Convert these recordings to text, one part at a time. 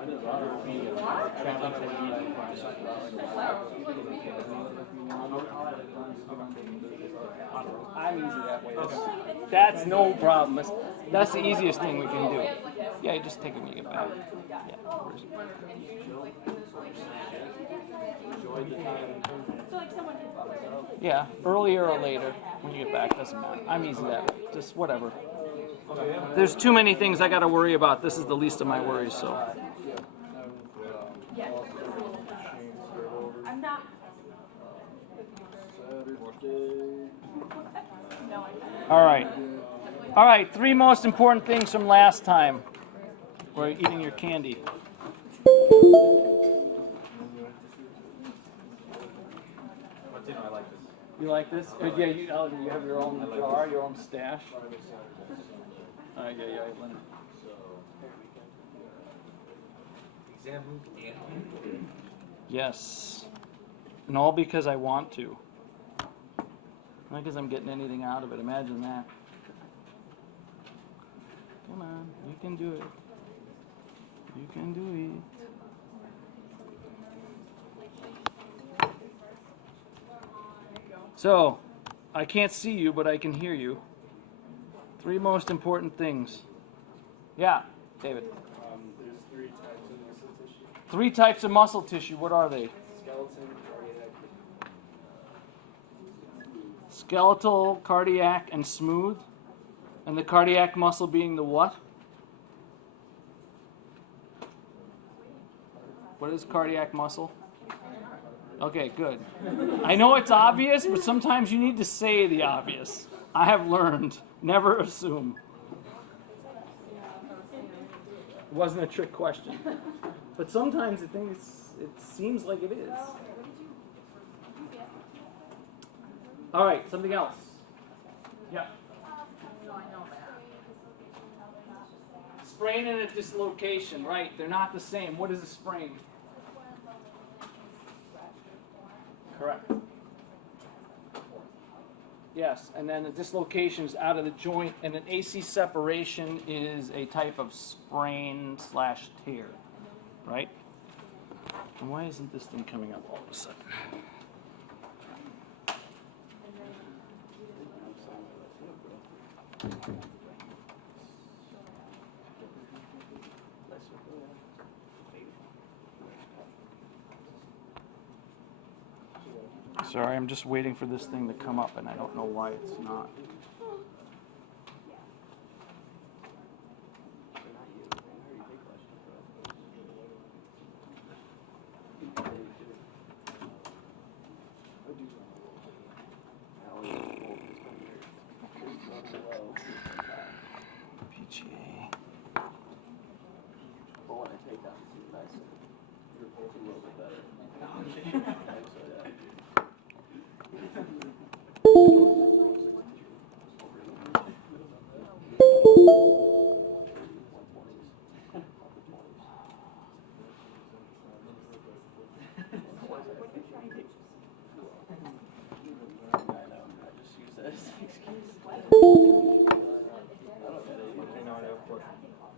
I'm easy that way. That's no problem. That's the easiest thing we can do. Yeah, you just take it when you get back. Yeah, earlier or later when you get back, doesn't matter. I'm easy that way. Just whatever. There's too many things I got to worry about. This is the least of my worries, so. I'm not. All right. All right, 3 most important things from last time. We're eating your candy. You like this? Yeah, you have your own jar, your own stash. Yeah, Lynn. Yes. And all because I want to. Not because I'm getting anything out of it. Imagine that. Come on, you can do it. You can do it. So, I can't see you, but I can hear you. 3 most important things. Yeah, David. There's 3 types of muscle tissue. 3 types of muscle tissue. What are they? Skeleton, cardiac. Skeletal, cardiac, and smooth. And the cardiac muscle being the what? What is cardiac muscle? Okay, good. I know it's obvious, but sometimes you need to say the obvious. I have learned. Never assume. It wasn't a trick question. But sometimes it seems like it is. All right, something else. Yeah. Sprain and a dislocation, right? They're not the same. What is a sprain? Correct. Yes, and then the dislocation is out of the joint, and an AC separation is a type of sprain/tear, right? And why isn't this thing coming up all of a sudden? Sorry, I'm just waiting for this thing to come up, and I don't know why it's not. PGA. But when I take that, it's nice. You're both a little bit better.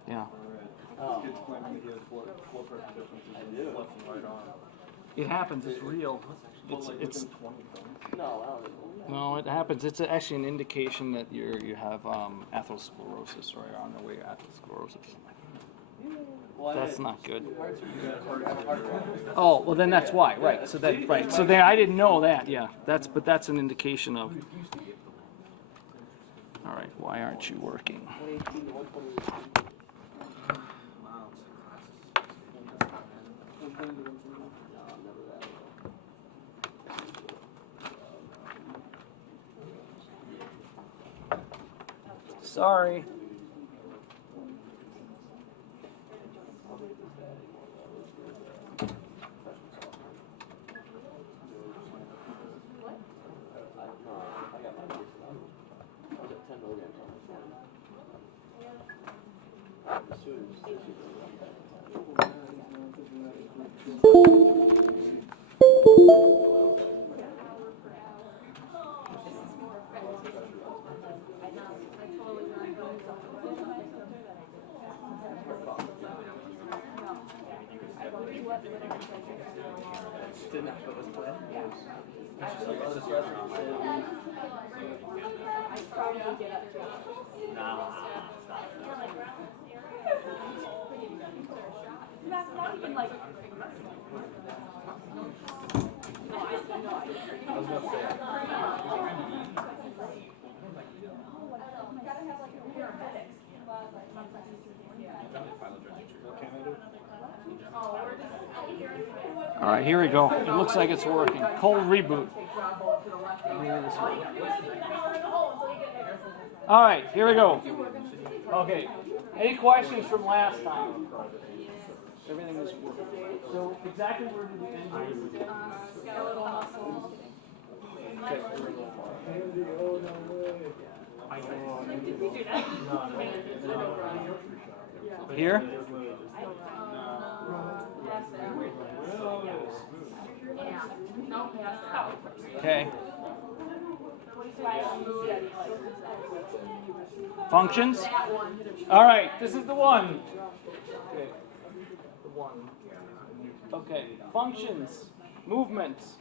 Yeah. It happens. It's real. It's no, it happens. It's actually an indication that you have atherosclerosis, or you're on the way to atherosclerosis. That's not good. Oh, well then that's why, right? So then, right. So then I didn't know that. Yeah, that's an indication of. All right, why aren't you working? Sorry. Did not go as planned. Not even like. I was gonna say. All right, here we go. It looks like it's working. Cold reboot. All right, here we go. Okay, any questions from last time? Everything was working. So exactly where did we end? Skeletal muscle. Did we do that? Here? Okay. Functions? All right, this is the one. Okay. The one. Okay, functions, movements.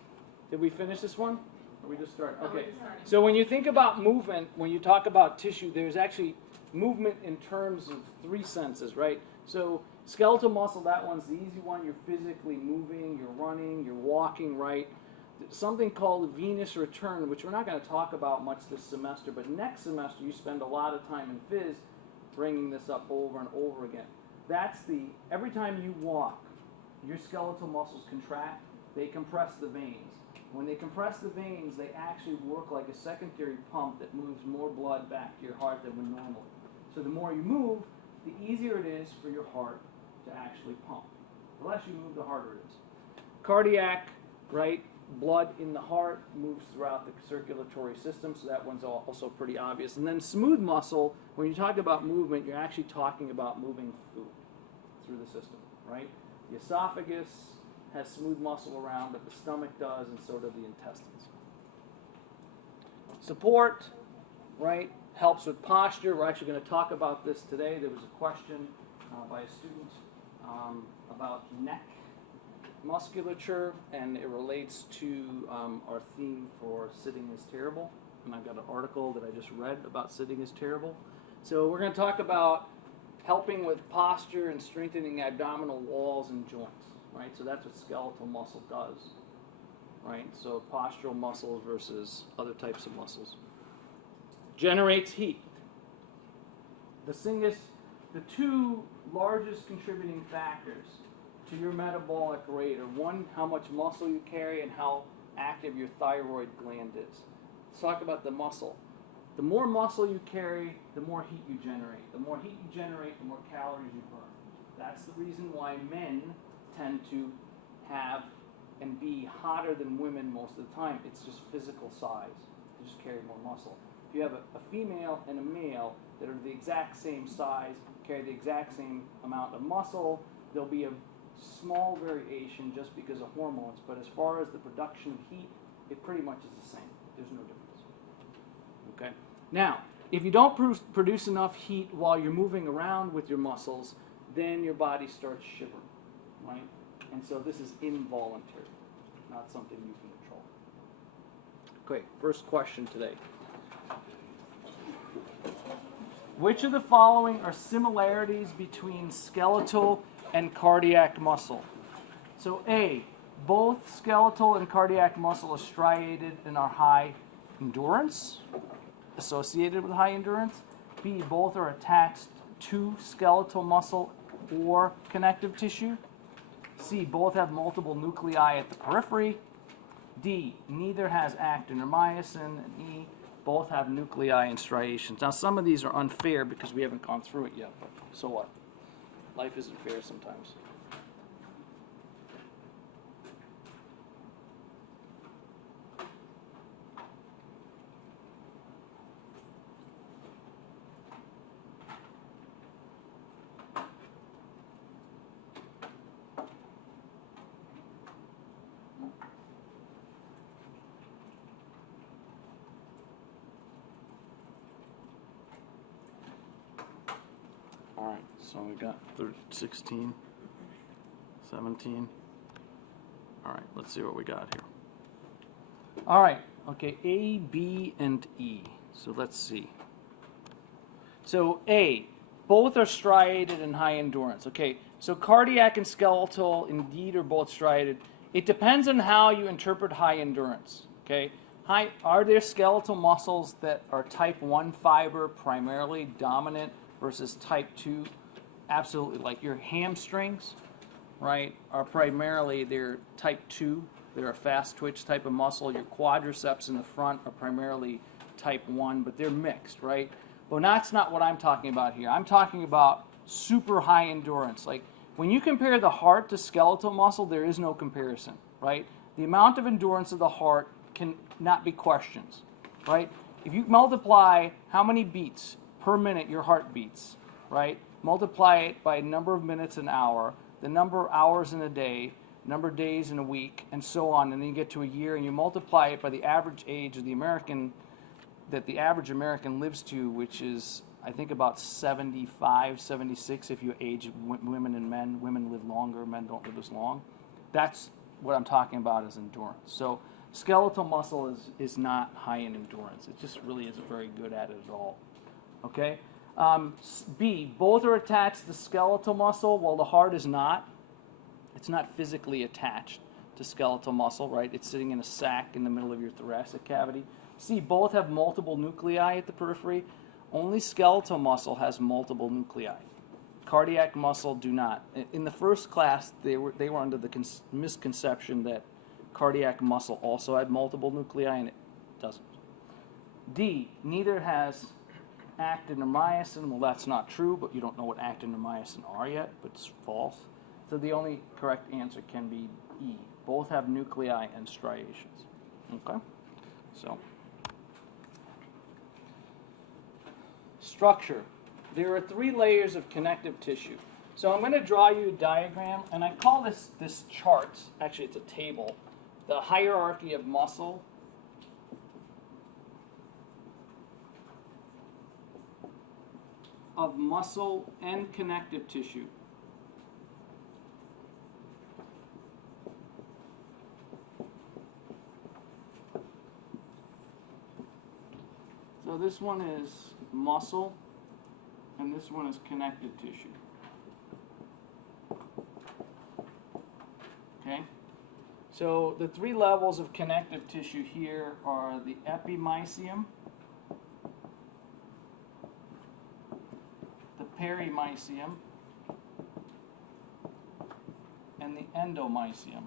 Did we finish this one? Or we just start? Okay. So when you think about movement, when you talk about tissue, there's actually movement in terms of three senses, right? So skeletal muscle, that one's the easy one. You're physically moving, you're running, you're walking, right? Something called venous return, which we're not going to talk about much this semester, but next semester you spend a lot of time in phys bringing this up over and over again. That's every time you walk, your skeletal muscles contract, they compress the veins. When they compress the veins, they actually work like a secondary pump that moves more blood back to your heart than would normally. So the more you move, the easier it is for your heart to actually pump. The less you move, the harder it is. Cardiac, right? Blood in the heart moves throughout the circulatory system, so that one's also pretty obvious. And then smooth muscle, when you talk about movement, you're actually talking about moving food through the system, right? The esophagus has smooth muscle around, but the stomach does, and so do the intestines. Support, right, helps with posture. We're actually going to talk about this today. There was a question by a student about neck musculature, and it relates to our theme for Sitting is Terrible. And I've got an article that I just read about sitting is terrible. So we're going to talk about helping with posture and strengthening abdominal walls and joints, right? So that's what skeletal muscle does, right? So postural muscles versus other types of muscles. Generates heat. The two largest contributing factors to your metabolic rate are one, how much muscle you carry, and how active your thyroid gland is. Let's talk about the muscle. The more muscle you carry, the more heat you generate. The more heat you generate, the more calories you burn. That's the reason why men tend to have and be hotter than women most of the time. It's just physical size. They just carry more muscle. If you have a female and a male that are the exact same size, carry the exact same amount of muscle, there'll be a small variation just because of hormones, but as far as the production of heat, it pretty much is the same. There's no difference. Okay? Now, if you don't produce enough heat while you're moving around with your muscles, then your body starts shivering, right? And so this is involuntary, not something you can control. Okay, first question today. Which of the following are similarities between skeletal and cardiac muscle? So A, both skeletal and cardiac muscle are striated and are high endurance, associated with high endurance. B, both are attached to skeletal muscle or connective tissue. C, both have multiple nuclei at the periphery. D, neither has actin or myosin. And E, both have nuclei and striations. Now some of these are unfair because we haven't gone through it yet, but so what? Life isn't fair sometimes. All right, so we got 16, 17. All right, let's see what we got here. All right, okay, A, B, and E. So let's see. So A, both are striated and high endurance. Okay, so cardiac and skeletal indeed are both striated. It depends on how you interpret high endurance. Okay, are there skeletal muscles that are type 1 fiber primarily dominant versus type 2? Absolutely, like your hamstrings, right, are primarily, they're type 2. They're a fast twitch type of muscle. Your quadriceps in the front are primarily type 1, but they're mixed, right? But that's not what I'm talking about here. I'm talking about super high endurance. Like when you compare the heart to skeletal muscle, there is no comparison, right? The amount of endurance of the heart can not be questioned, right? If you multiply how many beats per minute your heart beats, right? Multiply it by number of minutes an hour, the number of hours in a day, number of days in a week, and so on, and then you get to a year, and you multiply it by the average age of the American, that the average American lives to, which is, I think, about 75, 76 if you age women and men. Women live longer, men don't live as long. That's what I'm talking about as endurance. So skeletal muscle is not high in endurance. It just really isn't very good at it at all. Okay? B, both are attached to skeletal muscle while the heart is not. It's not physically attached to skeletal muscle, right? It's sitting in a sac in the middle of your thoracic cavity. C, both have multiple nuclei at the periphery. Only skeletal muscle has multiple nuclei. Cardiac muscle do not. In the first class, they were under the misconception that cardiac muscle also had multiple nuclei, and it doesn't. D, neither has actin or myosin. Well, that's not true, but you don't know what actin or myosin are yet, but it's false. So the only correct answer can be E. Both have nuclei and striations. Okay? So, structure. There are 3 layers of connective tissue. So I'm going to draw you a diagram, and I call this chart, actually it's a table, the hierarchy of muscle. Of muscle and connective tissue. So this one is muscle, and this one is connective tissue. Okay? So the 3 levels of connective tissue here are the epimysium, the perimysium, and the endomysium.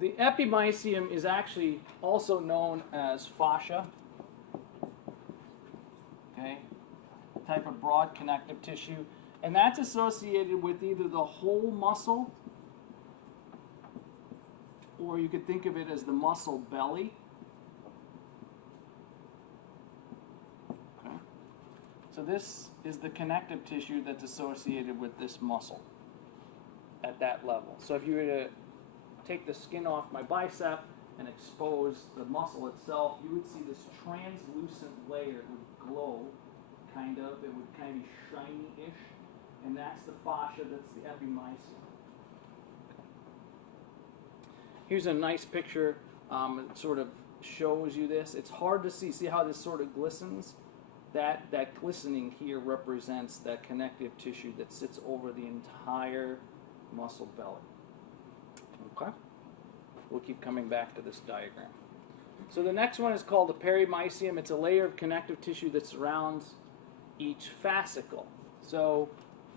The epimysium is actually also known as fascia, okay, a type of broad connective tissue, and that's associated with either the whole muscle, or you could think of it as the muscle belly. Okay. So this is the connective tissue that's associated with this muscle at that level. So if you were to take the skin off my bicep and expose the muscle itself, you would see this translucent layer. It would glow, kind of. It would kind of be shiny-ish. And that's the fascia, that's the epimysium. Here's a nice picture. It sort of shows you this. It's hard to see. See how this sort of glistens? That glistening here represents that connective tissue that sits over the entire muscle belly. Okay? We'll keep coming back to this diagram. So the next one is called the perimysium. It's a layer of connective tissue that surrounds each fascicle. So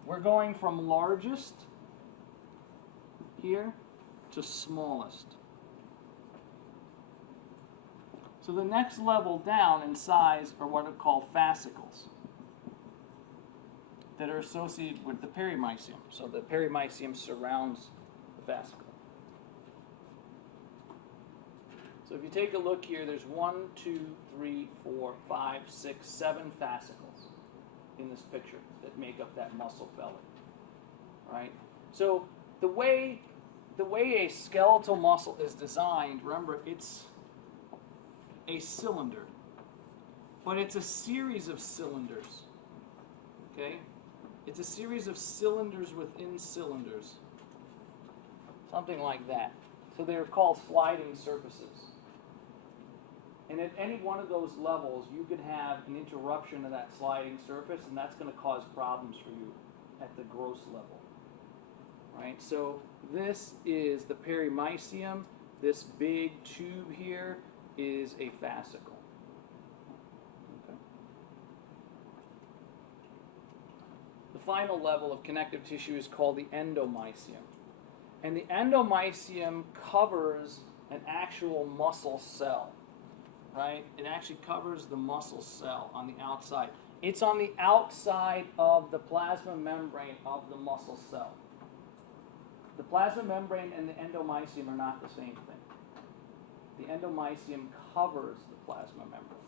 we're going from largest here to smallest. So the next level down in size are what are called fascicles that are associated with the perimysium. So the perimysium surrounds the fascicle. So if you take a look here, there's 1, 2, 3, 4, 5, 6, 7 fascicles in this picture that make up that muscle belly. Right? So the way a skeletal muscle is designed, remember, it's a cylinder, but it's a series of cylinders. Okay? It's a series of cylinders within cylinders. Something like that. So they're called sliding surfaces. And at any one of those levels, you could have an interruption of that sliding surface, and that's going to cause problems for you at the gross level. Right? So this is the perimycium. This big tube here is a fascicle. Okay. The final level of connective tissue is called the endomycium. And the endomycium covers an actual muscle cell. Right? It actually covers the muscle cell on the outside. It's on the outside of the plasma membrane of the muscle cell. The plasma membrane and the endomycium are not the same thing. The endomycium covers the plasma membrane.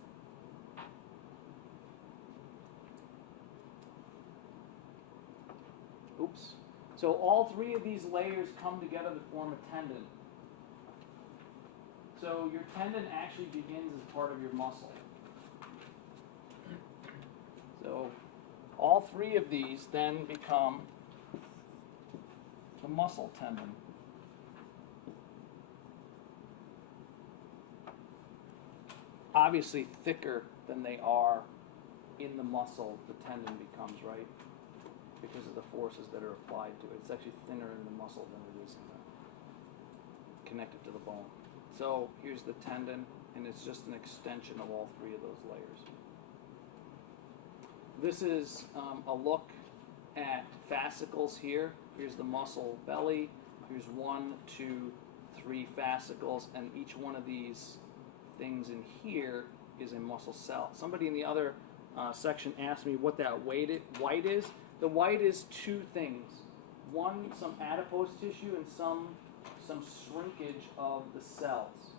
Oops. So all three of these layers come together to form a tendon. So your tendon actually begins as part of your muscle. So all three of these then become the muscle tendon. Obviously thicker than they are in the muscle, the tendon becomes, right? Because of the forces that are applied to it. It's actually thinner in the muscle than it is in the connected to the bone. So here's the tendon, and it's just an extension of all three of those layers. This is a look at fascicles here. Here's the muscle belly. Here's 1, 2, 3 fascicles, and each one of these things in here is a muscle cell. Somebody in the other section asked me what that white is. The white is two things. One, some adipose tissue, and some shrinkage of the cells.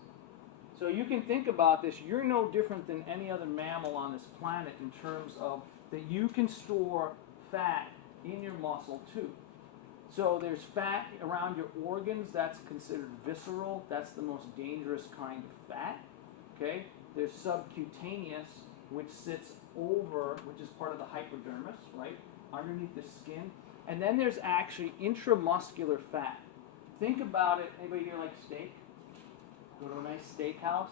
So you can think about this. You're no different than any other mammal on this planet in terms of that you can store fat in your muscle too. So there's fat around your organs. That's considered visceral. That's the most dangerous kind of fat. Okay? There's subcutaneous, which sits over, which is part of the hypodermis, right? Underneath the skin. And then there's actually intramuscular fat. Think about it. Anybody here like steak? Go to a nice steakhouse?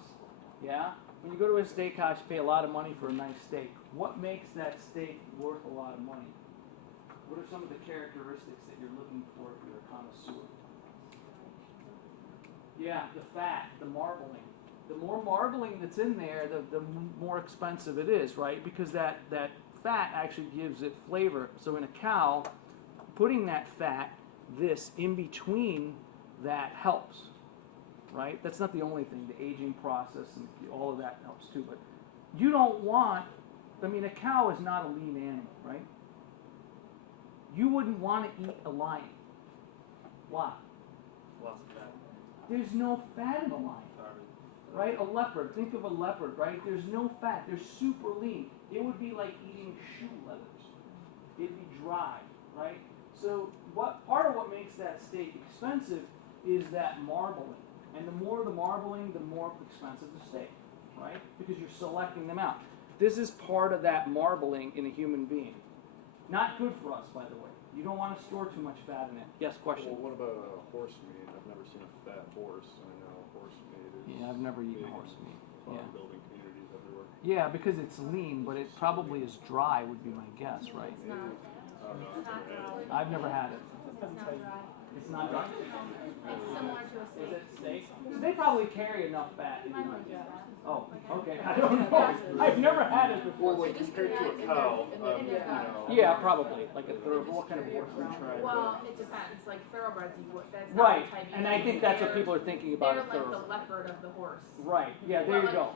Yeah? When you go to a steakhouse, you pay a lot of money for a nice steak. What makes that steak worth a lot of money? What are some of the characteristics that you're looking for if you're a connoisseur? Yeah, the fat, the marbling. The more marbling that's in there, the more expensive it is, right? Because that fat actually gives it flavor. So in a cow, putting that fat, this in between that helps, right? That's not the only thing. The aging process and all of that helps too. But you don't want, I mean, a cow is not a lean animal, right? You wouldn't want to eat a lion. Why? Lots of fat. There's no fat in a lion, right? A leopard, think of a leopard, right? There's no fat. They're super lean. It would be like eating shoe leathers. It'd be dry, right? So part of what makes that steak expensive is that marbling. And the more the marbling, the more expensive the steak, right? Because you're selecting them out. This is part of that marbling in a human being. Not good for us, by the way. You don't want to store too much fat in it. Yes, question? Well, what about horse meat? I've never seen a fat horse. I know horse meat is. Yeah, I've never eaten big horse in meat. farm Yeah. building communities everywhere. Yeah, because it's lean, but it probably is dry, would be my guess, right? I don't know. I've never had it. It's not dry. It's similar to a Is steak. it steak? So they probably carry enough fat. Mine was fat. Oh, okay. I don't know. I've never had it before. Well, like compared to a cow, you know. Yeah, probably. Like a third. What kind of horse? Well, it depends. Like thoroughbreds, that's not Right. the type you And I use. think that's what They're- people are thinking about. They're A like the thoroughbred. leopard of the horse. Right. Yeah. There you go.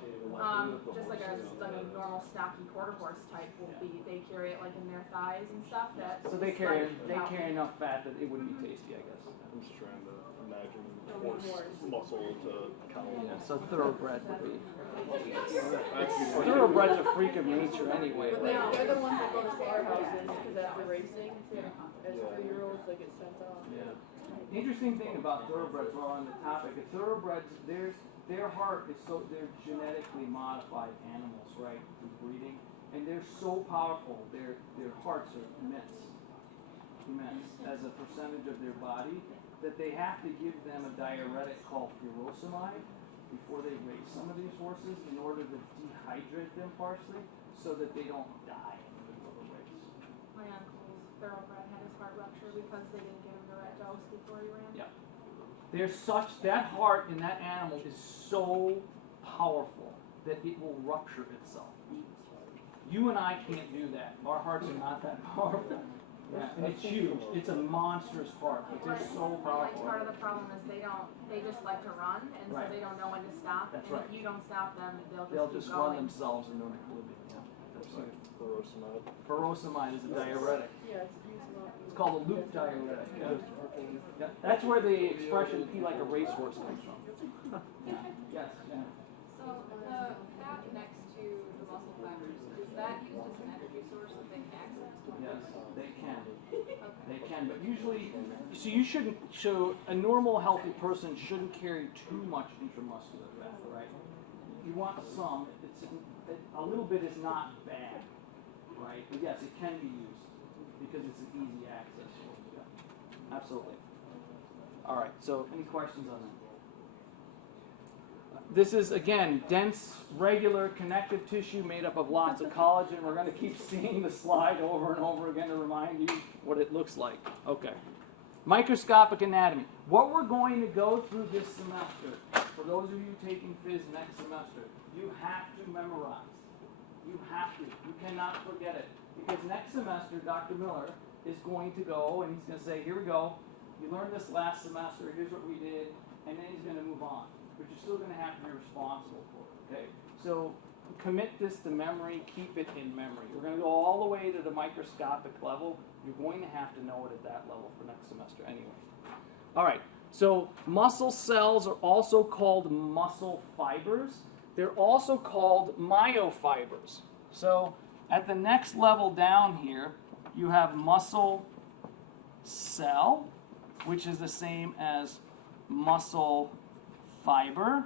Just like a normal stocky quarter horse type will be, they carry it like in their thighs and stuff. That's So they just carry like cow. enough fat that it would be tasty, I guess. I'm just trying to imagine horse muscle to cow. Yeah. So thoroughbred would be. That's Thoroughbred's a freak of nature anyway. But Like, they're the ones that go to slaughterhouses because after racing, as 3-year-olds, they get sent off. yeah. The interesting thing about thoroughbreds, while on the topic, is thoroughbreds, their heart is so, they're genetically modified animals, right, through breeding, and they're so powerful, their hearts are immense. documents as a percentage of their body that they have to give them a diuretic called furosemide before they race some of these horses in order to dehydrate them partially so that they don't die in the middle of a race. My uncle's thoroughbred had his heart rupture because they didn't give him the right dose before he ran. Yeah. That heart in that animal is so powerful that it will rupture itself. You and I can't do that. Our hearts are not that powerful. Yeah, and it's huge. It's a monstrous heart, but they're so Like powerful. part of the problem is they just like to run, and so Right. they don't know when to stop. That's and right. if you don't stop them, They'll they'll just keep run going. themselves into oblivion. Yeah, that's right. Furosemide. Furosemide is a diuretic. Yeah, it's used a lot. It's called a loop diuretic. Yeah. Yeah. That's where the expression "pee like a racehorse" comes from. Yes. Yeah. So the fat next to the muscle fibers, is that used as an energy source that they can access? Yes, they can. They can, but usually, so you shouldn't. So a normal, healthy person shouldn't carry too much intramuscular fat, right? You want some. A little bit is not bad, right? But yes, it can be used because it's an easy access. Yeah, absolutely. All right. So, any questions on that? This is, again, dense, regular connective tissue made up of lots of collagen. We're going to keep seeing the slide over and over again to remind you what it looks like. Okay. Microscopic anatomy. What we're going to go through this semester, for those of you taking phys next semester, you have to memorize. You have to. You cannot forget it. Because next semester, Dr. Miller is going to go and he's going to say, here we go. You learned this last semester. Here's what we did. And then he's going to move on. But you're still going to have to be responsible for it, okay? So commit this to memory, keep it in memory. We're going to go all the way to the microscopic level. You're going to have to know it at that level for next semester anyway. All right, so muscle cells are also called muscle fibers. They're also called myofibers. So at the next level down here, you have muscle cell, which is the same as muscle fiber,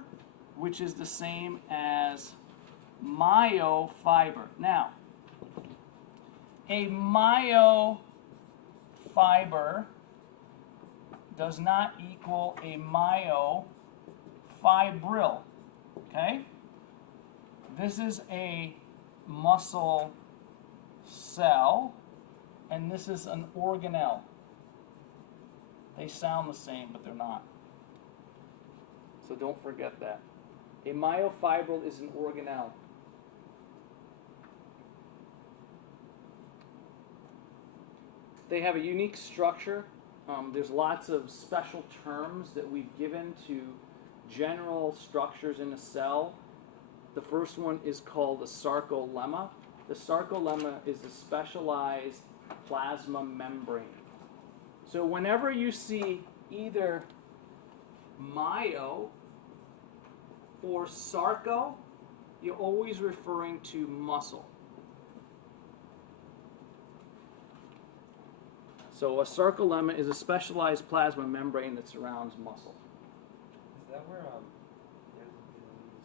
which is the same as myofiber. Now, a myofiber does not equal a myofibril. Okay? This is a muscle cell, and this is an organelle. They sound the same, but they're not. So don't forget that. A myofibril is an organelle. They have a unique structure. There's lots of special terms that we've given to general structures in a cell. The first one is called a sarcolemma. The sarcolemma is a specialized plasma membrane. So whenever you see either myo or sarco, you're always referring to muscle. So a sarcolemma is a specialized plasma membrane that surrounds muscle. Is that where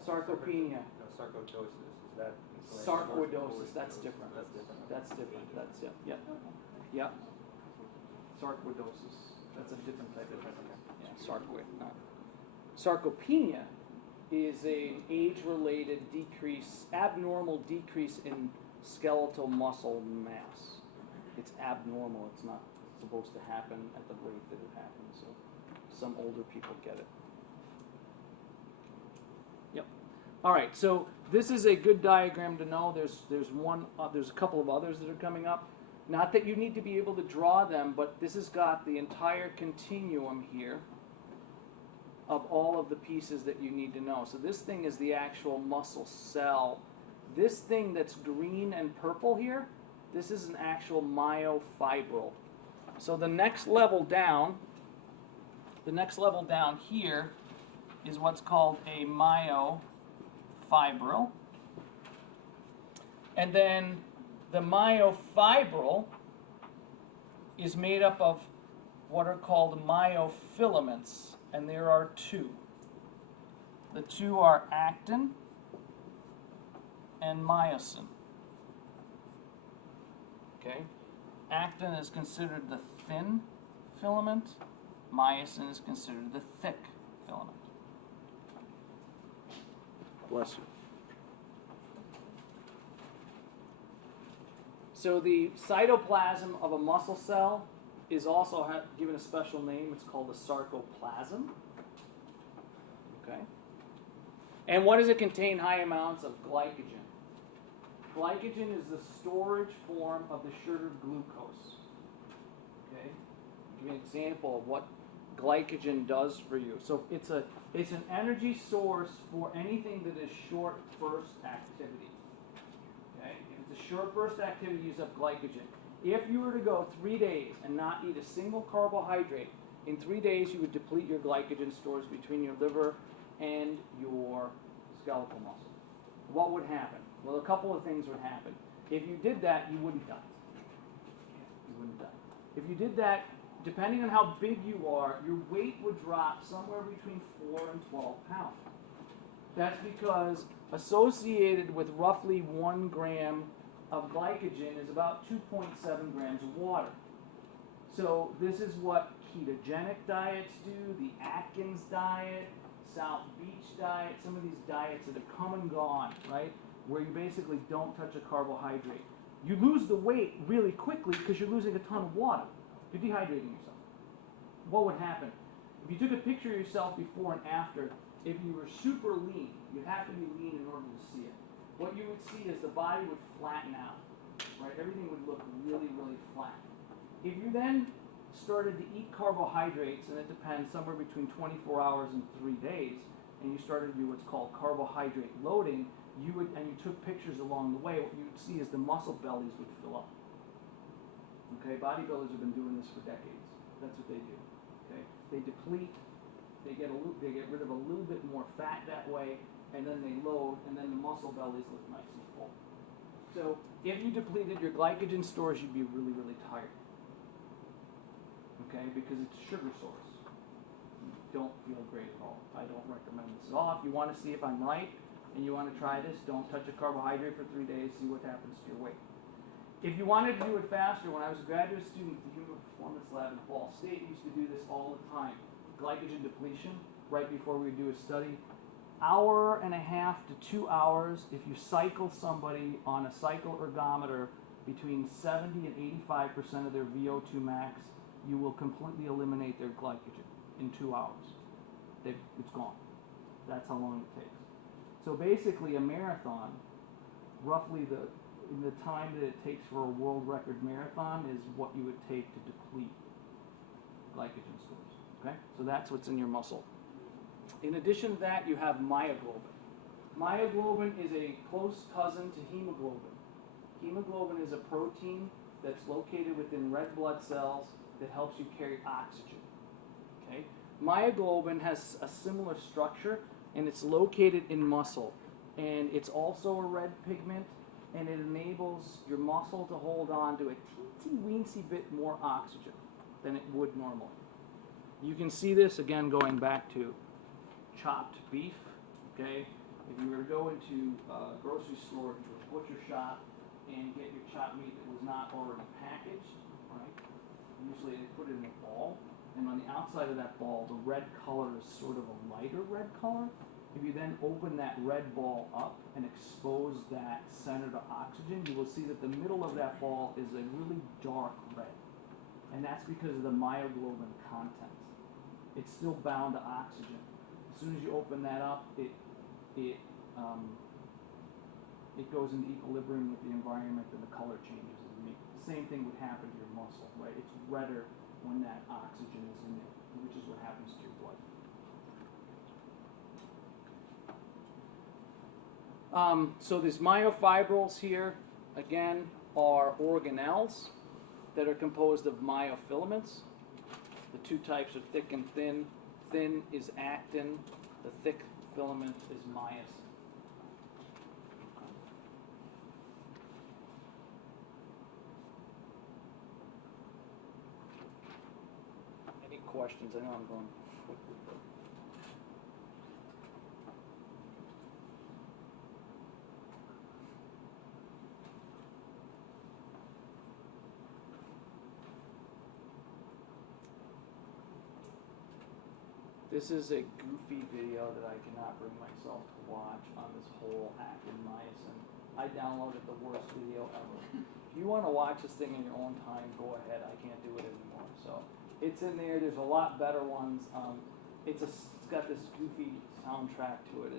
Sarcopenia. No, sarcoidosis. Is that Sarcoidosis, that's different. That's different. That's different. That's yeah. Yeah. Sarcoidosis. That's a different type of yeah, sarcoid. Not. Sarcopenia is an age-related decrease, abnormal decrease in skeletal muscle mass. It's abnormal. It's not supposed to happen at the rate that it happens. So some older people get it. Yep. All right. So this is a good diagram to know. There's a couple of others that are coming up. Not that you need to be able to draw them, but this has got the entire continuum here of all of the pieces that you need to know. So this thing is the actual muscle cell. This thing that's green and purple here, this is an actual myofibril. So the next level down here is what's called a myofibril. And then the myofibril is made up of what are called myofilaments, and there are two. The two are actin and myosin. Okay? actin is considered the thin filament. Myosin is considered the thick filament. Bless you. So the cytoplasm of a muscle cell is also given a special name. It's called the sarcoplasm. Okay. And what does it contain? High amounts of glycogen. Glycogen is the storage form of the sugar glucose. Okay. I'll give you an example of what glycogen does for you. So it's an energy source for anything that is short burst activity. Okay? If it's a short burst activity, use up glycogen. If you were to go 3 days and not eat a single carbohydrate, in 3 days you would deplete your glycogen stores between your liver and your skeletal muscle. What would happen? Well, a couple of things would happen. If you did that, you wouldn't die. You wouldn't die. If you did that, depending on how big you are, your weight would drop somewhere between 4 and 12 pounds. That's because associated with roughly 1 gram of glycogen is about 2.7 grams of water. So this is what ketogenic diets do, the Atkins diet, South Beach diet, some of these diets that have come and gone, right? Where you basically don't touch a carbohydrate. You lose the weight really quickly because you're losing a ton of water. You're dehydrating yourself. What would happen? If you took a picture of yourself before and after, if you were super lean, you'd have to be lean in order to see it. What you would see is the body would flatten out, right? Everything would look really, really flat. If you then started to eat carbohydrates, and it depends, somewhere between 24 hours and 3 days, and you started to do what's called carbohydrate loading, you took pictures along the way, what you would see is the muscle bellies would fill up. Okay, bodybuilders have been doing this for decades. That's what they do. Okay, they deplete, they get rid of a little bit more fat that way, and then they load, and then the muscle bellies look nice and full. So if you depleted your glycogen stores, you'd be really, really tired. Okay, because it's a sugar source. You don't feel great at all. I don't recommend this at all. If you want to see if I'm right, and you want to try this, don't touch a carbohydrate for 3 days, see what happens to your weight. If you wanted to do it faster, when I was a graduate student at the Human Performance Lab at Ball State, we used to do this all the time. Glycogen depletion, right before we would do a study. 1.5 to 2 hours, if you cycle somebody on a cycle ergometer between 70 and 85% of their VO2 max, you will completely eliminate their glycogen in 2 hours. It's gone. That's how long it takes. So basically a marathon, roughly the time that it takes for a world record marathon is what you would take to deplete glycogen stores. Okay? So that's what's in your muscle. In addition to that, you have myoglobin. Myoglobin is a close cousin to hemoglobin. Hemoglobin is a protein that's located within red blood cells that helps you carry oxygen. Okay? Myoglobin has a similar structure, and it's located in muscle. And it's also a red pigment, and it enables your muscle to hold on to a teensy-weensy bit more oxygen than it would normally. You can see this, again, going back to chopped beef, okay? If you were to go into a grocery store, into a butcher shop, and get your chopped meat that was not already packaged, right? Usually they put it in a ball, and on the outside of that ball, the red color is sort of a lighter red color. If you then open that red ball up and expose that center to oxygen, you will see that the middle of that ball is a really dark red. And that's because of the myoglobin content. It's still bound to oxygen. As soon as you open that up, it goes into equilibrium with the environment and the color changes. The same thing would happen to your muscle, right? It's redder when that oxygen is in it, which is what happens to your blood. So these myofibrils here, again, are organelles that are composed of myofilaments. The two types are thick and thin. Thin is actin. The thick filament is myosin. Any questions? I know I'm going. This is a goofy video that I cannot bring myself to watch on this whole actin myosin. I downloaded the worst video ever. If you want to watch this thing in your own time, go ahead. I can't do it anymore. So it's in there. There's a lot better ones. It's got this goofy soundtrack to it.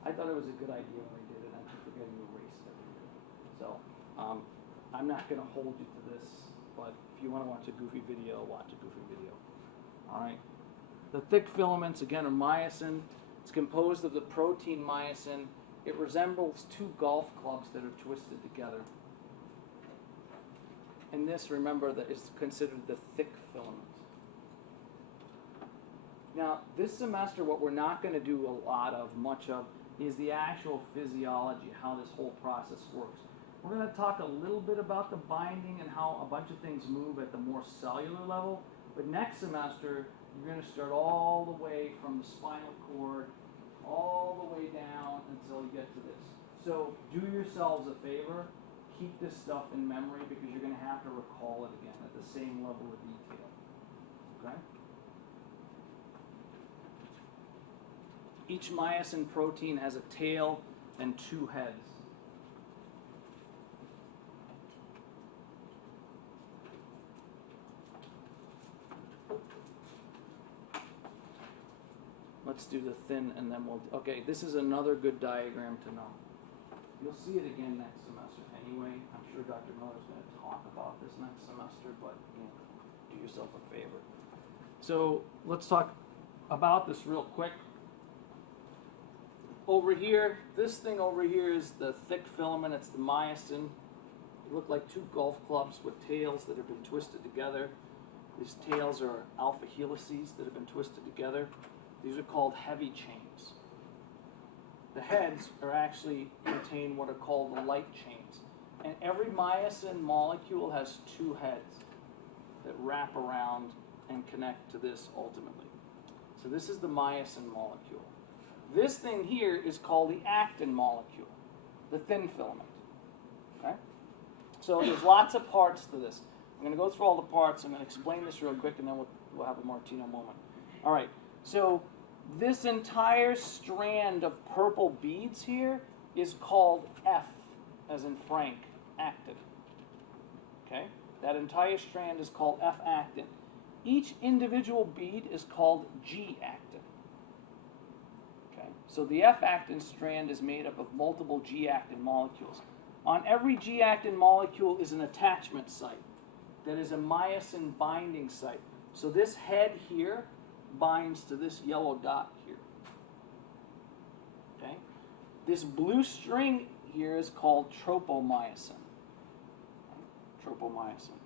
I thought it was a good idea when they did it. I keep forgetting to erase it every year. So I'm not going to hold you to this, but if you want to watch a goofy video, watch a goofy video. All right. The thick filaments, again, are myosin. It's composed of the protein myosin. It resembles two golf clubs that are twisted together. And this, remember, that is considered the thick filament. Now, this semester, what we're not going to do much of, is the actual physiology, how this whole process works. We're going to talk a little bit about the binding and how a bunch of things move at the more cellular level. But next semester, you're going to start all the way from the spinal cord, all the way down until you get to this. So do yourselves a favor, keep this stuff in memory because you're going to have to recall it again at the same level of detail. Okay? Each myosin protein has a tail and two heads. Let's do the thin and then we'll... Okay, this is another good diagram to know. You'll see it again next semester anyway. I'm sure Dr. Miller's going to talk about this next semester, but do yourself a favor. So let's talk about this real quick. Over here, this thing over here is the thick filament. It's the myosin. They look like two golf clubs with tails that have been twisted together. These tails are alpha helices that have been twisted together. These are called heavy chains. The heads are actually contain what are called the light chains. And every myosin molecule has two heads that wrap around and connect to this ultimately. So this is the myosin molecule. This thing here is called the actin molecule, the thin filament. Okay? So there's lots of parts to this. I'm going to go through all the parts. I'm going to explain this real quick, and then we'll have a Martino moment. All right. So this entire strand of purple beads here is called F, as in Frank, actin. Okay? That entire strand is called F-actin. Each individual bead is called G-actin. Okay? So the F-actin strand is made up of multiple G-actin molecules. On every G-actin molecule is an attachment site that is a myosin binding site. So this head here binds to this yellow dot here. Okay? This blue string here is called tropomyosin. Tropomyosin.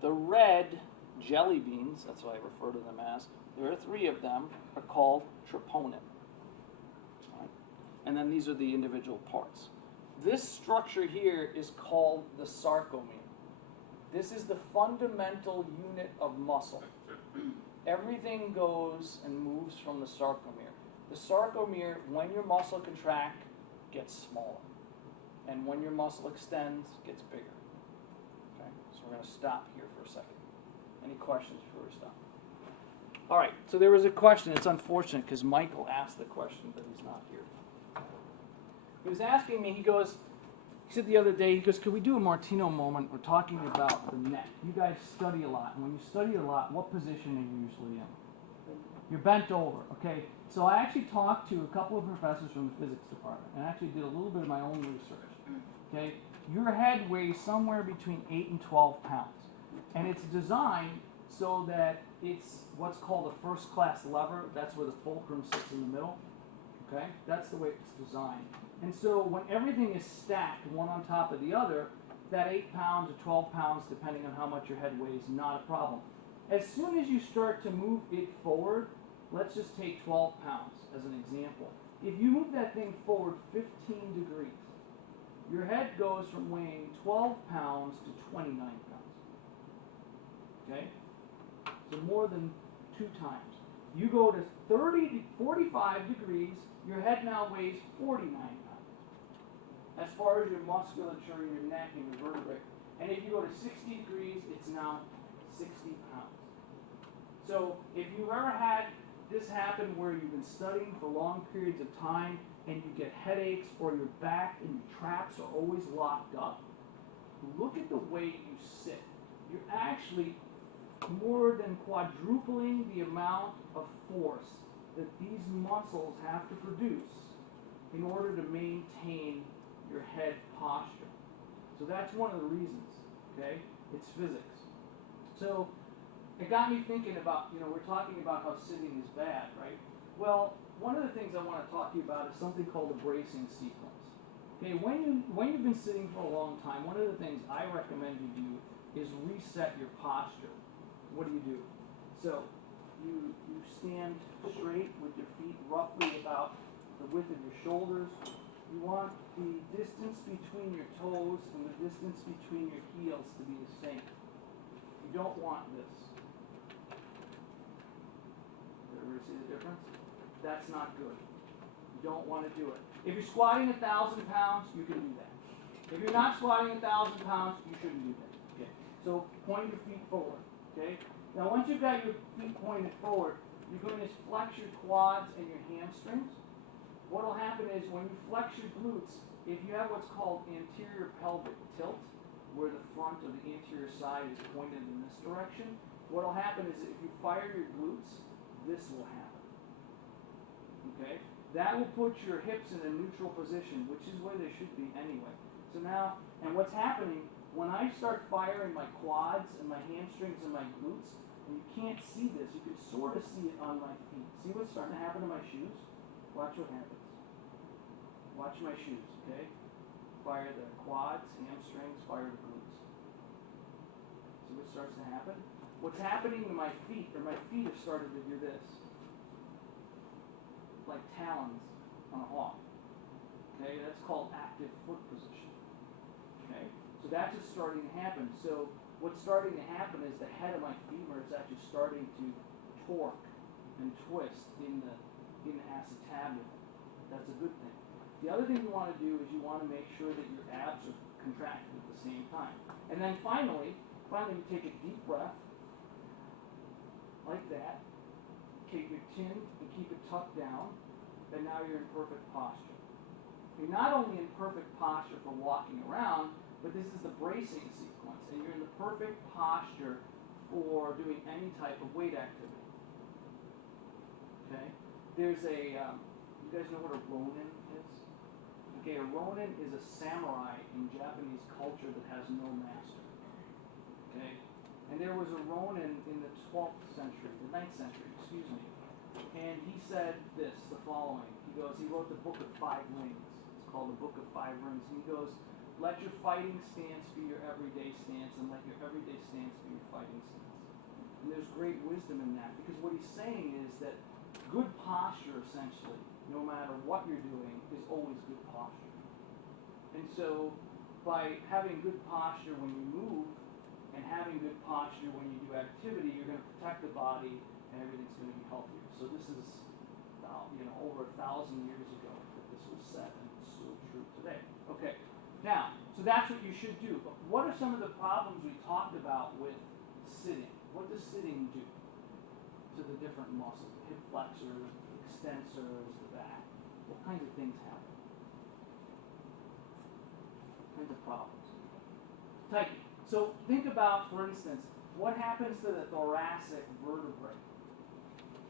The red jelly beans, that's what I refer to them as, there are three of them, are called troponin. Right? And then these are the individual parts. This structure here is called the sarcomere. This is the fundamental unit of muscle. Everything goes and moves from the sarcomere. The sarcomere, when your muscle contracts, gets smaller. And when your muscle extends, gets bigger. Okay? So we're going to stop here for a second. Any questions before we stop? All right, so there was a question. It's unfortunate because Michael asked the question, but he's not here. He was asking me, he said the other day, he goes, could we do a Martino moment? We're talking about the neck. You guys study a lot. And when you study a lot, what position are you usually in? You're bent over, okay? So I actually talked to a couple of professors from the physics department and actually did a little bit of my own research, okay? Your head weighs somewhere between 8 and 12 pounds. And it's designed so that it's what's called a first-class lever. That's where the fulcrum sits in the middle, okay? That's the way it's designed. And so when everything is stacked one on top of the other, that 8 pounds or 12 pounds, depending on how much your head weighs, not a problem. As soon as you start to move it forward, let's just take 12 pounds as an example. If you move that thing forward 15 degrees, your head goes from weighing 12 pounds to 29 pounds. Okay? So more than 2 times. You go to 45 degrees, your head now weighs 49 pounds. As far as your musculature, your neck, and your vertebrae. And if you go to 60 degrees, it's now 60 pounds. So if you've ever had this happen where you've been studying for long periods of time and you get headaches or your back and your traps are always locked up? Look at the way you sit. You're actually more than quadrupling the amount of force that these muscles have to produce in order to maintain your head posture. So that's one of the reasons, okay? It's physics. So it got me thinking about, we're talking about how sitting is bad, right? Well, one of the things I want to talk to you about is something called a bracing sequence. Okay, when you've been sitting for a long time, one of the things I recommend you do is reset your posture. What do? So you stand straight with your feet roughly about the width of your shoulders. You want the distance between your toes and the distance between your heels to be the same. You don't want this. Ever see the difference? That's not good. You don't want to do it. If you're squatting 1,000 pounds, you can do that. If you're not squatting 1,000 pounds, you shouldn't do that. Okay. So point your feet forward. Okay. Now once you've got your feet pointed forward, you're going to flex your quads and your hamstrings. What will happen is when you flex your glutes, if you have what's called anterior pelvic tilt, where the front of the anterior side is pointed in this direction, what will happen is if you fire your glutes, this will happen. Okay? That will put your hips in a neutral position, which is where they should be anyway. So now, and what's happening, when I start firing my quads and my hamstrings and my glutes, and you can't see this, you can sort of see it on my feet. See what's starting to happen to my shoes? Watch what happens. Watch my shoes, okay? Fire the quads, hamstrings, fire the glutes. See what starts to happen? What's happening to my feet, or my feet have started to do this. Like talons on a hawk. Okay, that's called active foot position. Okay, so that's what's starting to happen. So what's starting to happen is the head of my femur is actually starting to torque and twist in the acetabulum. That's a good thing. The other thing you want to do is you want to make sure that your abs are contracted at the same time. And then finally you take a deep breath, like that. Keep your chin and keep it tucked down, and now you're in perfect posture. You're not only in perfect posture for walking around, but this is the bracing sequence, and you're in the perfect posture for doing any type of weight activity. Okay? There's a, you guys know what a ronin is? Okay, a ronin is a samurai in Japanese culture that has no master. Okay? And there was a ronin in the 12th century, the 9th century, excuse me. And he said this, the following. He wrote the Book of Five Rings. It's called the Book of Five Rings. And he goes, let your fighting stance be your everyday stance, and let your everyday stance be your fighting stance. And there's great wisdom in that, because what he's saying is that good posture, essentially, no matter what you're doing, is always good posture. And so, by having good posture when you move, and having good posture when you do activity, you're going to protect the body, and everything's going to be healthier. So this is, over 1,000 years ago that this was said, and it's still true today. Okay, now, so that's what you should do. But what are some of the problems we talked about with sitting? What does sitting do to the different muscles? The hip flexors, the extensors, the back. What kinds of things happen? What kinds of problems? Tightening. So think about, for instance, what happens to the thoracic vertebrae?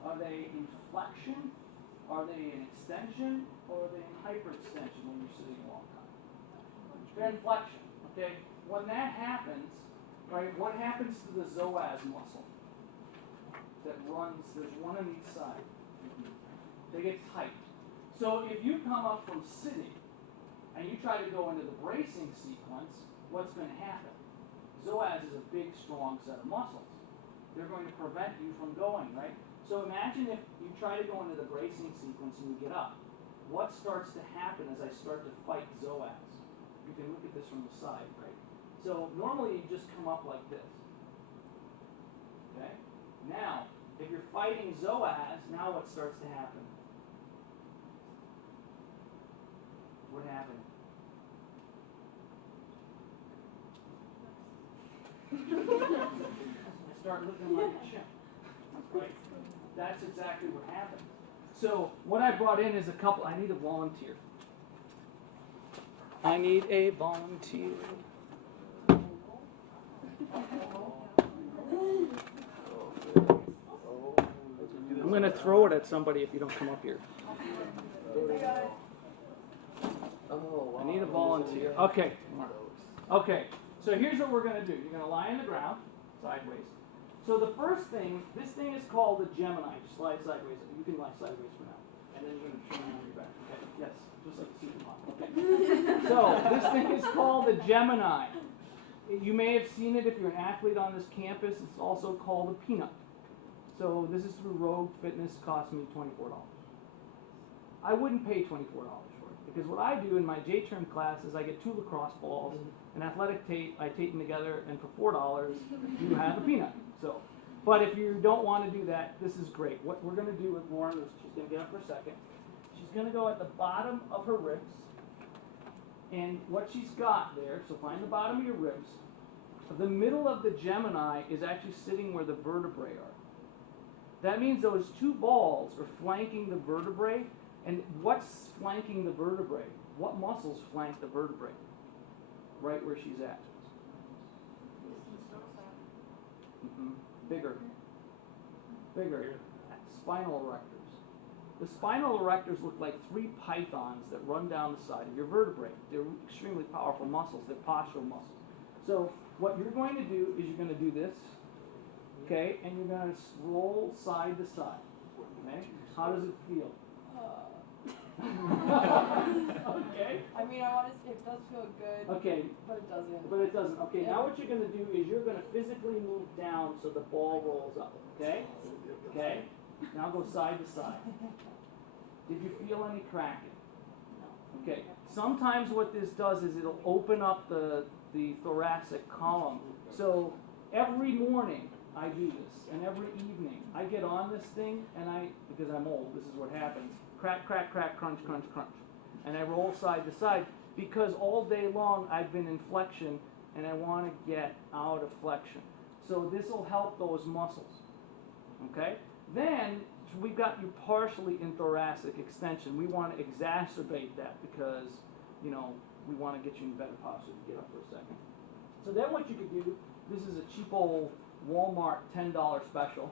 Are they in flexion? Are they in extension? Or are they in hyperextension when you're sitting a long time? They're in flexion. Okay? When that happens, right, what happens to the psoas muscle that runs, there's one on each side. They get tight. So if you come up from sitting and you try to go into the bracing sequence, what's going to happen? Psoas is a big, strong set of muscles. They're going to prevent you from going, right? So imagine if you try to go into the bracing sequence and you get up. What starts to happen as I start to fight psoas? You can look at this from the side, right? So normally you just come up like this. Okay? Now, if you're fighting psoas, now what starts to happen? What happened? I start looking like a chimp. Right? that's exactly what happened. So what I brought in is I need a volunteer. I need a volunteer. I'm going to throw it at somebody if you don't come up here. Oh, I need a volunteer. Okay. Okay. So here's what we're going to do. You're going to lie on the ground, sideways. So the first thing, this thing is called the Gemini. Just slide sideways. You can lie sideways for now. And then you're going to turn on your back. Okay. Yes. Just like the supermodel. Okay. So this thing is called the Gemini. You may have seen it if you're an athlete on this campus. It's also called a peanut. So this is through Rogue Fitness. Cost me $24. I wouldn't pay $24 for it because what I do in my J-term class is I get 2 lacrosse balls, an athletic tape. I tape them together, and for $4 you have a peanut. So, but if you don't want to do that, this is great. What we're going to do with Lauren is she's going to get up for a second. She's going to go at the bottom of her ribs, and what she's got there. So find the bottom of your ribs. The middle of the Gemini is actually sitting where the vertebrae are. That means those 2 balls are flanking the vertebrae. And what's flanking the vertebrae? What muscles flank the vertebrae? Right where she's at. Bigger. Bigger. Spinal erectors. The spinal erectors look like 3 pythons that run down the side of your vertebrae. They're extremely powerful muscles. They're postural muscles. So what you're going to do is you're going to do this, okay, and you're going to roll side to side. Okay? How does it feel? Okay. I mean, I want to say it does feel good, Okay, but it doesn't. but it doesn't. Okay, now what you're going to do is you're going to physically move down so the ball rolls up. Okay? Okay? Now go side to side. Did you feel any cracking? No. Okay. Sometimes what this does is it'll open up the thoracic column. So every morning I do this, and every evening I get on this thing, and because I'm old, this is what happens. Crack, crack, crack, crunch, crunch, crunch. And I roll side to side because all day long I've been in flexion and I want to get out of flexion. So this will help those muscles. Okay? Then we've got you partially in thoracic extension. We want to exacerbate that because, we want to get you in better posture to get up for a second. So then what you could do, this is a cheap old Walmart $10 special.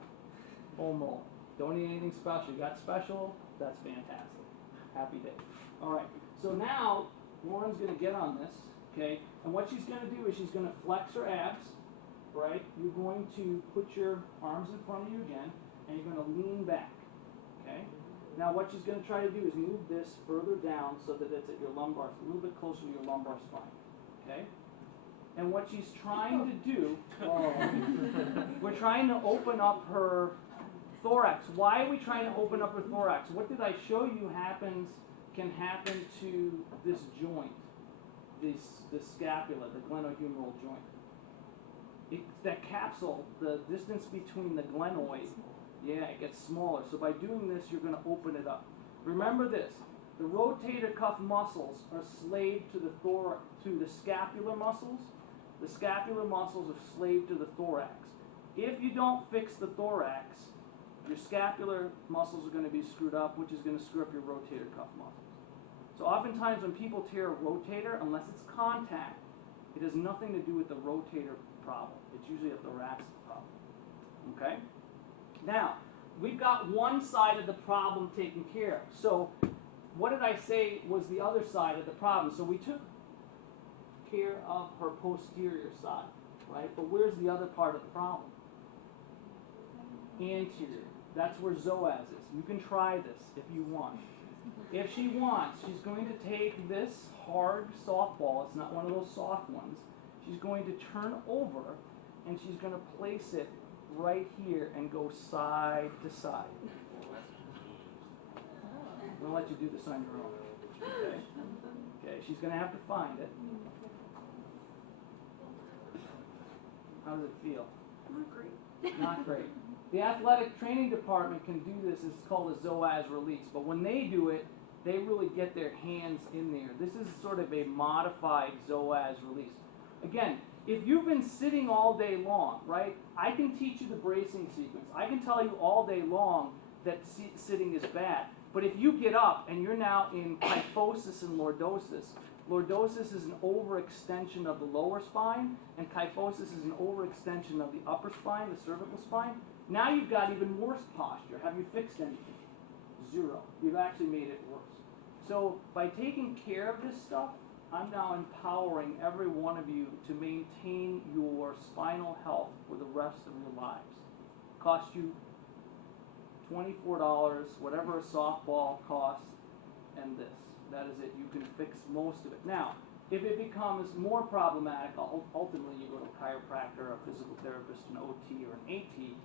Home roll. Don't need anything special. You got special? That's fantastic. Happy day. All right. So now Lauren's going to get on this, okay? And what she's going to do is she's going to flex her abs, right? You're going to put your arms in front of you again, and you're going to lean back, okay? Now what she's going to try to do is move this further down so that it's at your lumbar, a little bit closer to your lumbar spine, okay? And what she's trying to do, we're trying to open up her thorax. Why are we trying to open up her thorax? What did I show you can happen to this joint, the scapula, the glenohumeral joint? That capsule, the distance between the glenoid, it gets smaller. So by doing this, you're going to open it up. Remember this: the rotator cuff muscles are slave to the scapular muscles. The scapular muscles are slave to the thorax. If you don't fix the thorax, your scapular muscles are going to be screwed up, which is going to screw up your rotator cuff muscles. So oftentimes when people tear a rotator, unless it's contact, it has nothing to do with the rotator problem. It's usually a thoracic problem. Okay? Now, we've got one side of the problem taken care of. So what did I say was the other side of the problem? So we took care of her posterior side, right? But where's the other part of the problem? Anterior. That's where Zoaz is. You can try this if you want. If she wants, she's going to take this hard softball. It's not one of those soft ones. She's going to turn over, and she's going to place it right here and go side to side. I'm going to let you do this on your own. Okay? Okay, she's going to have to find it. How does it feel? Not great. Not great. The athletic training department can do this. It's called a Zoaz release. But when they do it, they really get their hands in there. This is sort of a modified Zoaz release. Again, if you've been sitting all day long, right, I can teach you the bracing sequence. I can tell you all day long that sitting is bad. But if you get up and you're now in kyphosis and lordosis, lordosis is an overextension of the lower spine, and kyphosis is an overextension of the upper spine, the cervical spine. Now you've got even worse posture. Have you fixed anything? Zero. You've actually made it worse. So by taking care of this stuff, I'm now empowering every one of you to maintain your spinal health for the rest of your lives. Cost you $24, whatever a softball costs, and this. That is it. You can fix most of it. Now, if it becomes more problematic, ultimately you go to a chiropractor, a physical therapist, an OT, or an AT.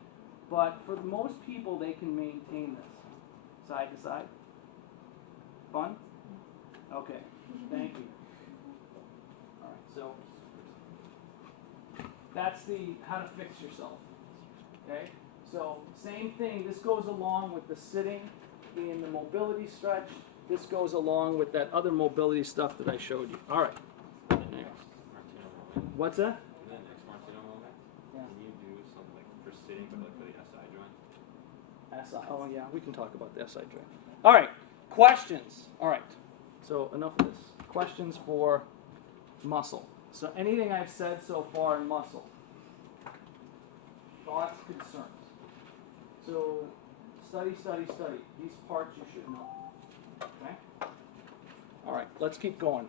But for most people, they can maintain this. Side to side. Fun? Okay. Thank you. All right. So that's the how to fix yourself. Okay. So same thing. This goes along with the sitting in the mobility stretch. This goes along with that other mobility stuff that I showed you. All right. What's that? And then next Martino movement, Yeah. can you do something like for sitting, but like for the SI joint? SI. Oh yeah, we can talk about the SI joint. All right. Questions. All right. So enough of this. Questions for muscle. So anything I've said so far in muscle. Thoughts, concerns. So study, study, study. These parts you should know. Okay? All right, let's keep going.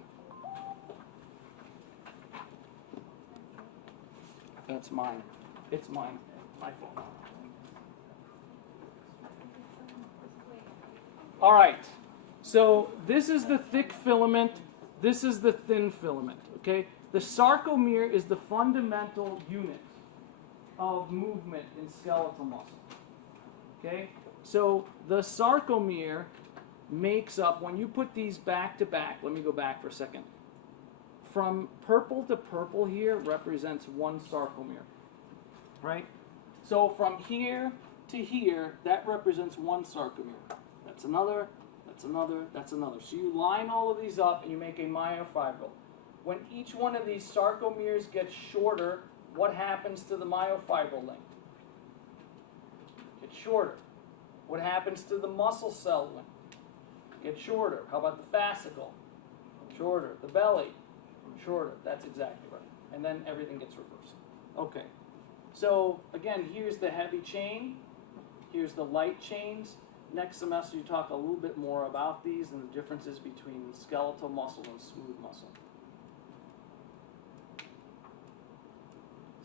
That's mine. It's mine. My fault. All right. So this is the thick filament. This is the thin filament. Okay? The sarcomere is the fundamental unit of movement in skeletal muscle. Okay? So the sarcomere makes up, when you put these back to back, let me go back for a second. From purple to purple here represents one sarcomere. Right? So from here to here, that represents one sarcomere. That's another, that's another, that's another. So you line all of these up and you make a myofibril. When each one of these sarcomeres gets shorter, what happens to the myofibril length? Gets shorter. What happens to the muscle cell length? Gets shorter. How about the fascicle? Shorter. The belly? Shorter. That's exactly right. And then everything gets reversed. Okay. So again, here's the heavy chain. Here's the light chains. Next semester you talk a little bit more about these and the differences between skeletal muscle and smooth muscle.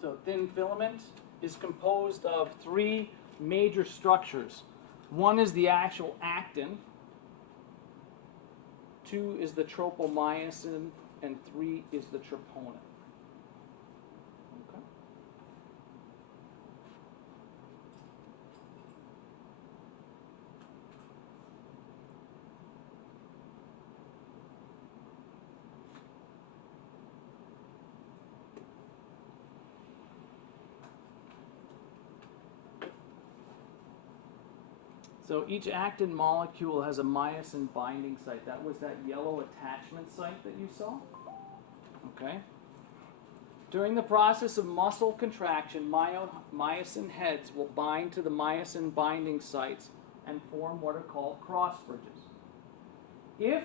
So thin filament is composed of three major structures. One is the actual actin, two is the tropomyosin, and three is the troponin. Okay. So each actin molecule has a myosin binding site. That was that yellow attachment site that you saw. Okay. During the process of muscle contraction, myosin heads will bind to the myosin binding sites and form what are called cross bridges. If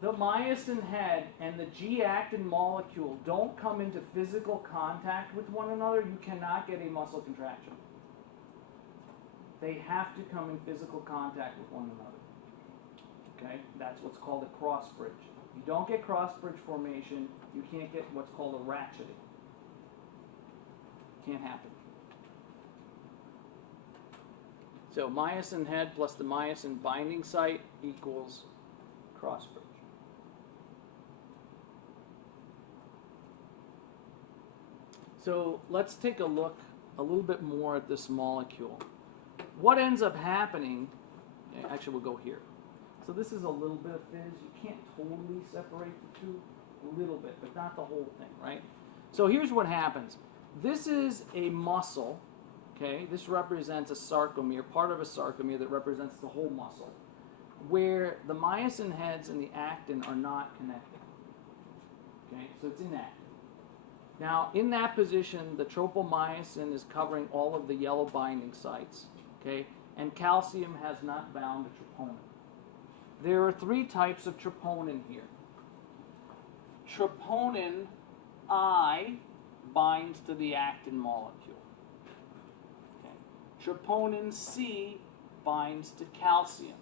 the myosin head and the G-actin molecule don't come into physical contact with one another, you cannot get a muscle contraction. They have to come in physical contact with one another. Okay? That's what's called a cross bridge. If you don't get cross bridge formation, you can't get what's called a ratcheting. Can't happen. So myosin head plus the myosin binding site equals cross bridge. So let's take a look a little bit more at this molecule. What ends up happening, actually we'll go here. So this is a little bit of fizz. You can't totally separate the two, a little bit, but not the whole thing, right? So here's what happens. This is a muscle, okay? This represents a sarcomere, part of a sarcomere that represents the whole muscle, where the myosin heads and the actin are not connected. Okay, so it's inactive. Now, in that position, the tropomyosin is covering all of the yellow binding sites, okay? And calcium has not bound to troponin. There are three types of troponin here. Troponin I binds to the actin molecule. Okay. Troponin C binds to calcium.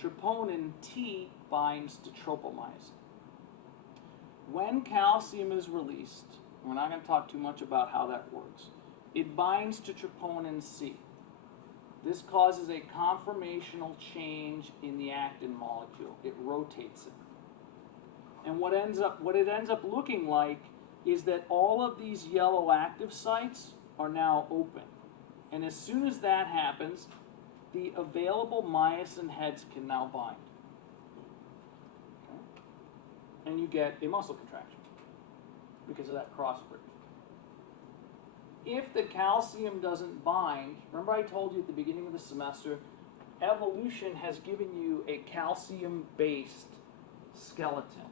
Troponin T binds to tropomyosin. When calcium is released, we're not going to talk too much about how that works, it binds to troponin C. This causes a conformational change in the actin molecule. It rotates it. And what it ends up looking like is that all of these yellow active sites are now open. And as soon as that happens, the available myosin heads can now bind. Okay? And you get a muscle contraction because of that cross bridge. If the calcium doesn't bind, remember I told you at the beginning of the semester, evolution has given you a calcium-based skeleton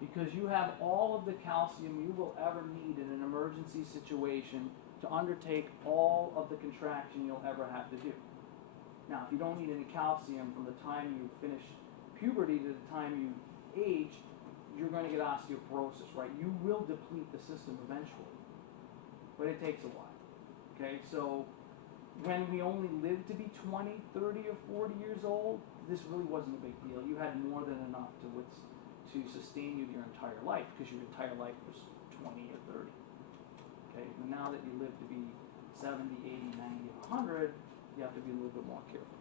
because you have all of the calcium you will ever need in an emergency situation to undertake all of the contraction you'll ever have to do. Now, if you don't need any calcium from the time you finish puberty to the time you age, you're going to get osteoporosis, right? You will deplete the system eventually. But it takes a while, okay? So when we only lived to be 20, 30, or 40 years old, this really wasn't a big deal. You had more than enough to sustain you your entire life because your entire life was 20 or 30, okay? But now that you live to be 70, 80, 90, 100, you have to be a little bit more careful,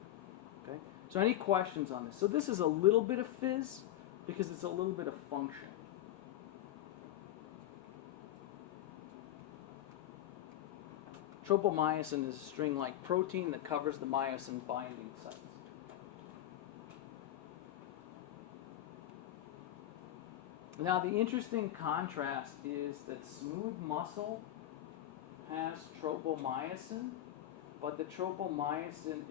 okay? So any questions on this? So this is a little bit of phys because it's a little bit of function. Tropomyosin is a string-like protein that covers the myosin binding sites. Now, the interesting contrast is that smooth muscle has tropomyosin, but the tropomyosin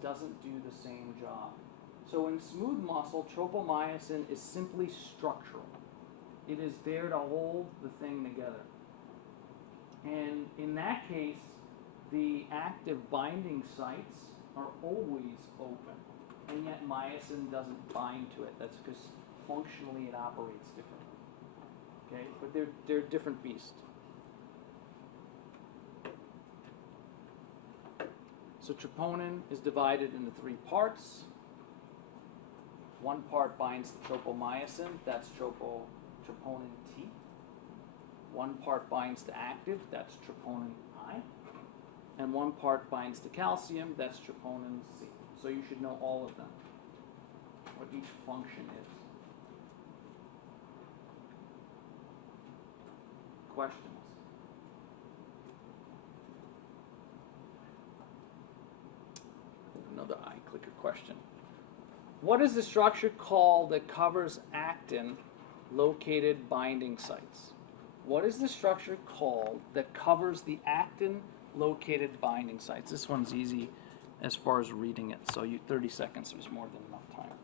doesn't do the same job. So in smooth muscle, tropomyosin is simply structural. It is there to hold the thing together. And in that case, the active binding sites are always open, and yet myosin doesn't bind to it. That's because functionally it operates differently. Okay, but they're different beasts. So troponin is divided into three parts. One part binds to tropomyosin, that's troponin T. One part binds to active, that's troponin I. And one part binds to calcium, that's troponin C. So you should know all of them, what each function is. Questions? Another eye clicker question. What is the structure called that covers actin located binding sites? What is the structure called that covers the actin located binding sites? This one's easy as far as reading it, so 30 seconds is more than enough time.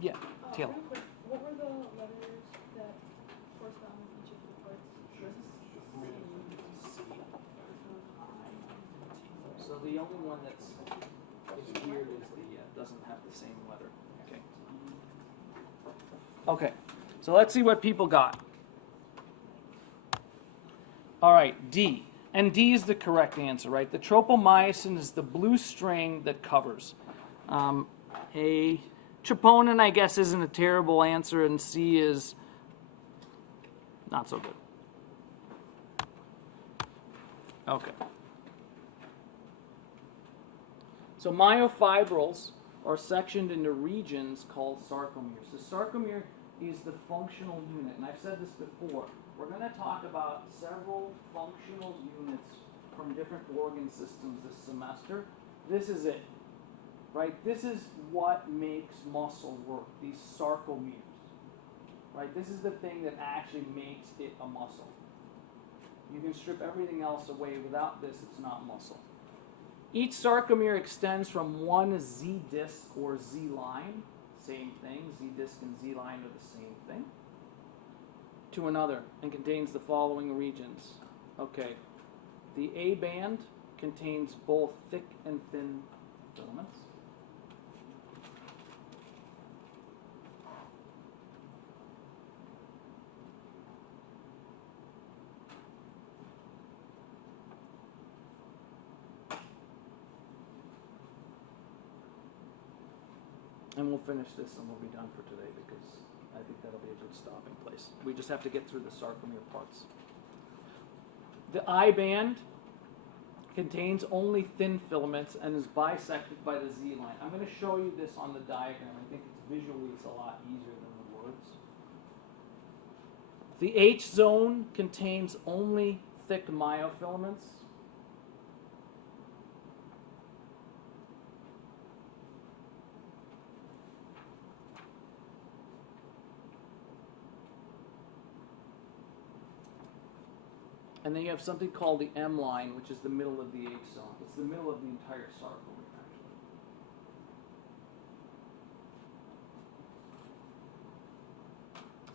Yeah, Taylor. Real quick, what were the letters that correspond with each of the parts? So the only one that's weird is doesn't have the same letter. Okay. Okay. So let's see what people got. All right, D. And D is the correct answer, right? The tropomyosin is the blue string that covers. A troponin, I guess, isn't a terrible answer, and C is not so good. Okay. So myofibrils are sectioned into regions called sarcomeres. The sarcomere is the functional unit, and I've said this before. We're going to talk about several functional units from different organ systems this semester. This is it, right? This is what makes muscle work, these sarcomeres, right? This is the thing that actually makes it a muscle. You can strip everything else away. Without this, it's not muscle. Each sarcomere extends from one Z disc or Z line, same thing, Z disc and Z line are the same thing, to another and contains the following regions. Okay, the A band contains both thick and thin filaments. And we'll finish this and we'll be done for today because I think that'll be a good stopping place. We just have to get through the sarcomere parts. The I band contains only thin filaments and is bisected by the Z line. I'm going to show you this on the diagram. I think visually it's a lot easier than the words. The H zone contains only thick myofilaments. And then you have something called the M line, which is the middle of the H zone. It's the middle of the entire sarcomere, actually.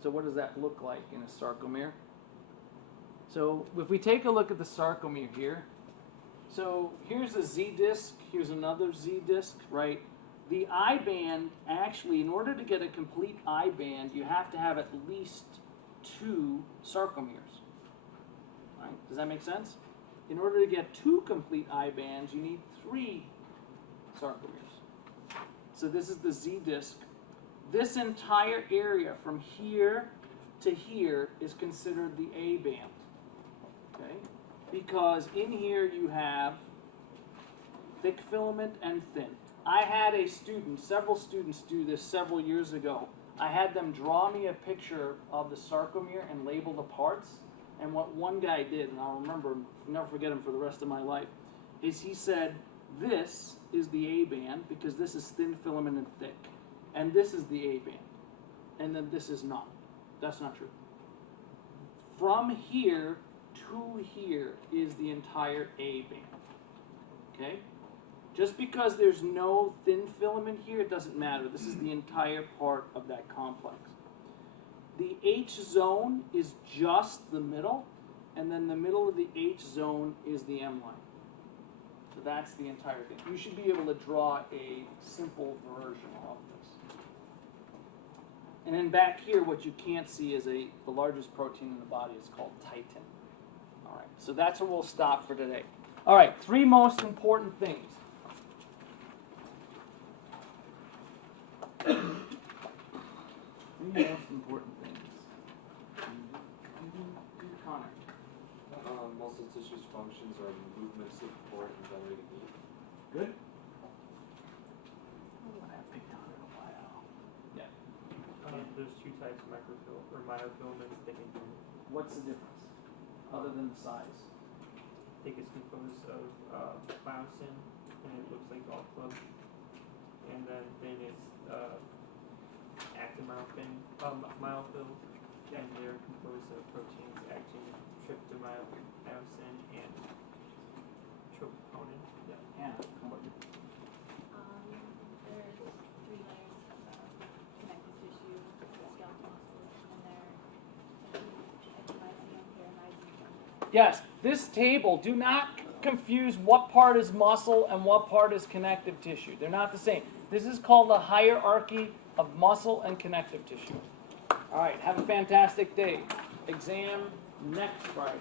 So what does that look like in a sarcomere? So if we take a look at the sarcomere here, so here's a Z disc, here's another Z disc, right? The I band, actually, in order to get a complete I band, you have to have at least 2 sarcomeres. Right? Does that make sense? In order to get 2 complete I bands, you need 3 sarcomeres. So this is the Z disc. This entire area from here to here is considered the A band. Okay? Because in here you have thick filament and thin. I had a student, several students do this several years ago. I had them draw me a picture of the sarcomere and label the parts. And what one guy did, and I'll never forget him for the rest of my life, is he said, this is the A band because this is thin filament and thick. And this is the A band. And then this is not. That's not true. From here to here is the entire A band. Okay? Just because there's no thin filament here, it doesn't matter. This is the entire part of that complex. The H zone is just the middle, and then the middle of the H zone is the M line. So that's the entire thing. You should be able to draw a simple version of this. And then back here, what you can't see is the largest protein in the body is called titin. All right, so that's where we'll stop for today. All right, 3 most important things. Three most important things. Connor. Muscle tissues functions are movement, support, and generating heat. Good. I haven't picked on it in a while. Yeah. There's 2 types of myofilaments they can do. What's the difference, other than the size? I think it's composed of myosin, and it looks like golf club. And then it's actin myophils, and they're composed of proteins actin, tryptomyosin, and troponin. Yeah. Hannah, how about you? There's 3 layers of connective tissue, skeletal muscle, and there Yes, this table, do not confuse what part is muscle and what part is connective tissue. They're not the same. This is called the hierarchy of muscle and connective tissue. All right, have a fantastic day. Exam next Friday.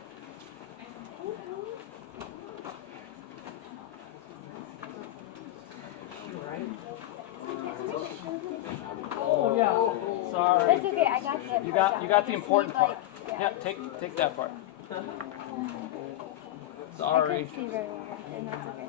Oh yeah, sorry. That's okay, I got that. You got the important part. Yeah, take that part. I Sorry. couldn't see very well, and that's okay.